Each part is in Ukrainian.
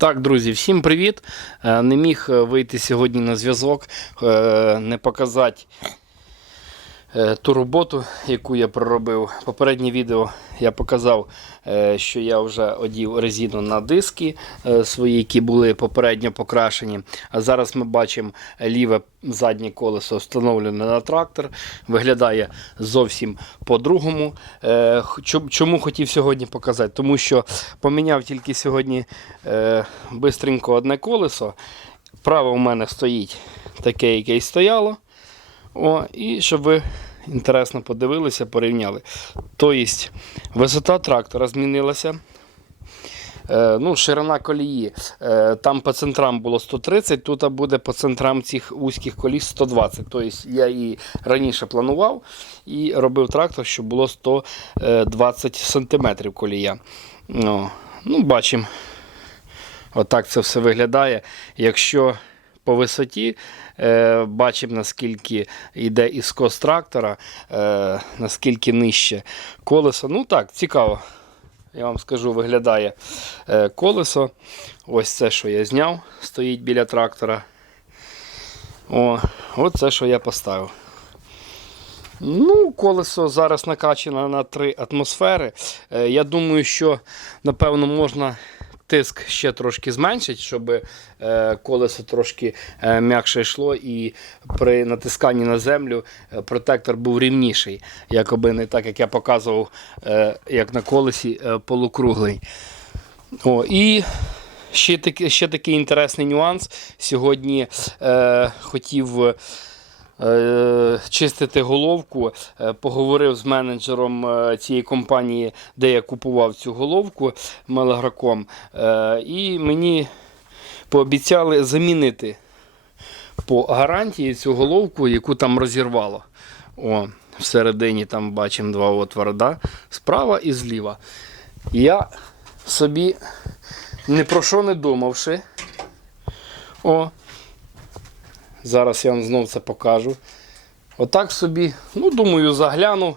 Так, друзі, всім привіт. Е, Не міг е, вийти сьогодні на зв'язок, е, не показати ту роботу, яку я проробив. Попереднє відео я показав, е, що я вже одів резину на диски е, свої, які були попередньо покрашені. А зараз ми бачимо ліве заднє колесо встановлене на трактор. Виглядає зовсім по-другому. Е, Чому хотів сьогодні показати? Тому що поміняв тільки сьогодні е, бистренько одне колесо. Право у мене стоїть таке, яке й стояло. О, і щоб ви інтересно подивилися, порівняли. Тобто, висота трактора змінилася. Е, ну, ширина колії. Е, там по центрам було 130, тут буде по центрам цих вузьких коліс 120. Тобто я і раніше планував і робив трактор, щоб було 120 см колія. Ну, ну, бачимо. Отак це все виглядає. Якщо по висоті е, бачимо, наскільки йде іскос трактора, е, наскільки нижче колесо. Ну так, цікаво. Я вам скажу, виглядає е, колесо. Ось це, що я зняв, стоїть біля трактора. О, от це, що я поставив. Ну, колесо зараз накачане на 3 атмосфери. Е, Я думаю, що напевно можна тиск ще трошки зменшити, щоб е, колесо трошки е, м'якше йшло і при натисканні на землю е, протектор був рівніший. Якоби не так, як я показував, як на колесі полукруглий. О, і ще, такий, ще такий інтересний нюанс. Сьогодні е, хотів чистити головку. Е, поговорив з менеджером е, цієї компанії, де я купував цю головку мелаграком. Е, і мені пообіцяли замінити по гарантії цю головку, яку там розірвало. О, всередині там бачимо два отвори, да? справа і зліва. Я собі не про що не думавши. О, зараз я вам знов це покажу. Отак собі, ну, думаю, загляну.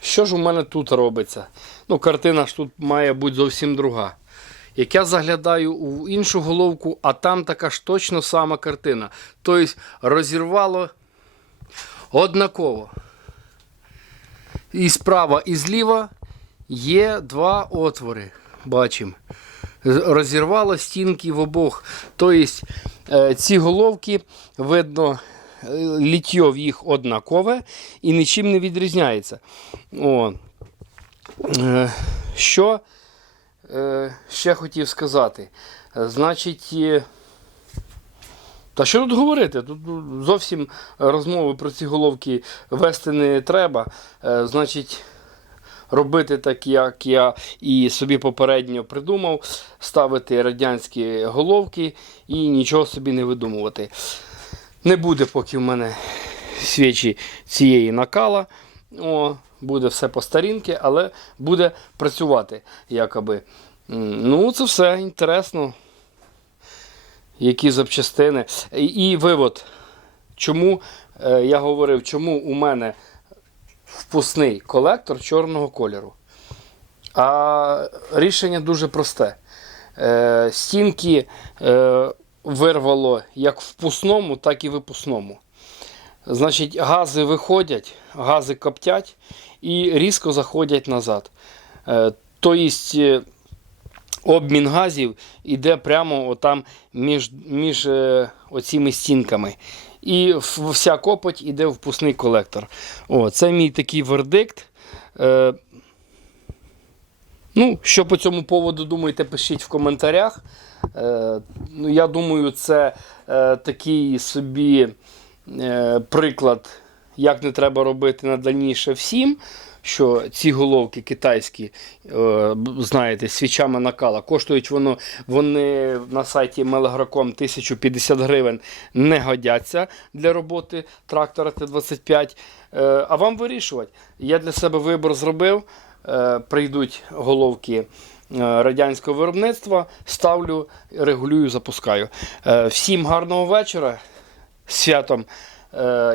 Що ж у мене тут робиться? Ну, картина ж тут має бути зовсім друга. Як я заглядаю у іншу головку, а там така ж точно сама картина. Тобто розірвало однаково. І справа, і зліва є два отвори. Бачимо. Розірвало стінки в обох. Тобто ці головки, видно, е, літьо в їх однакове і нічим не відрізняється. О. Е, Що е, ще хотів сказати? Е, Значить, е, та що тут говорити? Тут ну, зовсім розмови про ці головки вести не треба. Е, Значить, робити так, як я і собі попередньо придумав, ставити радянські головки і нічого собі не видумувати. Не буде поки в мене свічі цієї накала. О, буде все по старінки, але буде працювати якоби. Ну, це все інтересно. Які запчастини. І, і вивод. Чому е, я говорив, чому у мене впускний колектор чорного кольору. А рішення дуже просте. Е, стінки е, вирвало як впускному, так і випускному. Значить, гази виходять, гази коптять і різко заходять назад. Тобто обмін газів іде прямо отам між, між оціми стінками. І вся копоть іде в пусний колектор. О, це мій такий вердикт. Е, ну, що по цьому поводу думаєте, пишіть в коментарях. Е, ну, я думаю, це е, такий собі е, приклад, як не треба робити на дальніше всім. Що ці головки китайські, е, знаєте, свічами накала, коштують воно, вони на сайті Мелаграком 1050 гривень не годяться для роботи трактора Т-25. Е, а вам вирішувати. Я для себе вибір зробив. Е, прийдуть головки радянського виробництва, ставлю, регулюю, запускаю. Всім гарного вечора. Святом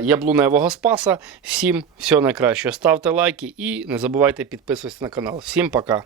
яблуневого спаса. Всім всього найкращого. Ставте лайки і не забувайте підписуватися на канал. Всім пока.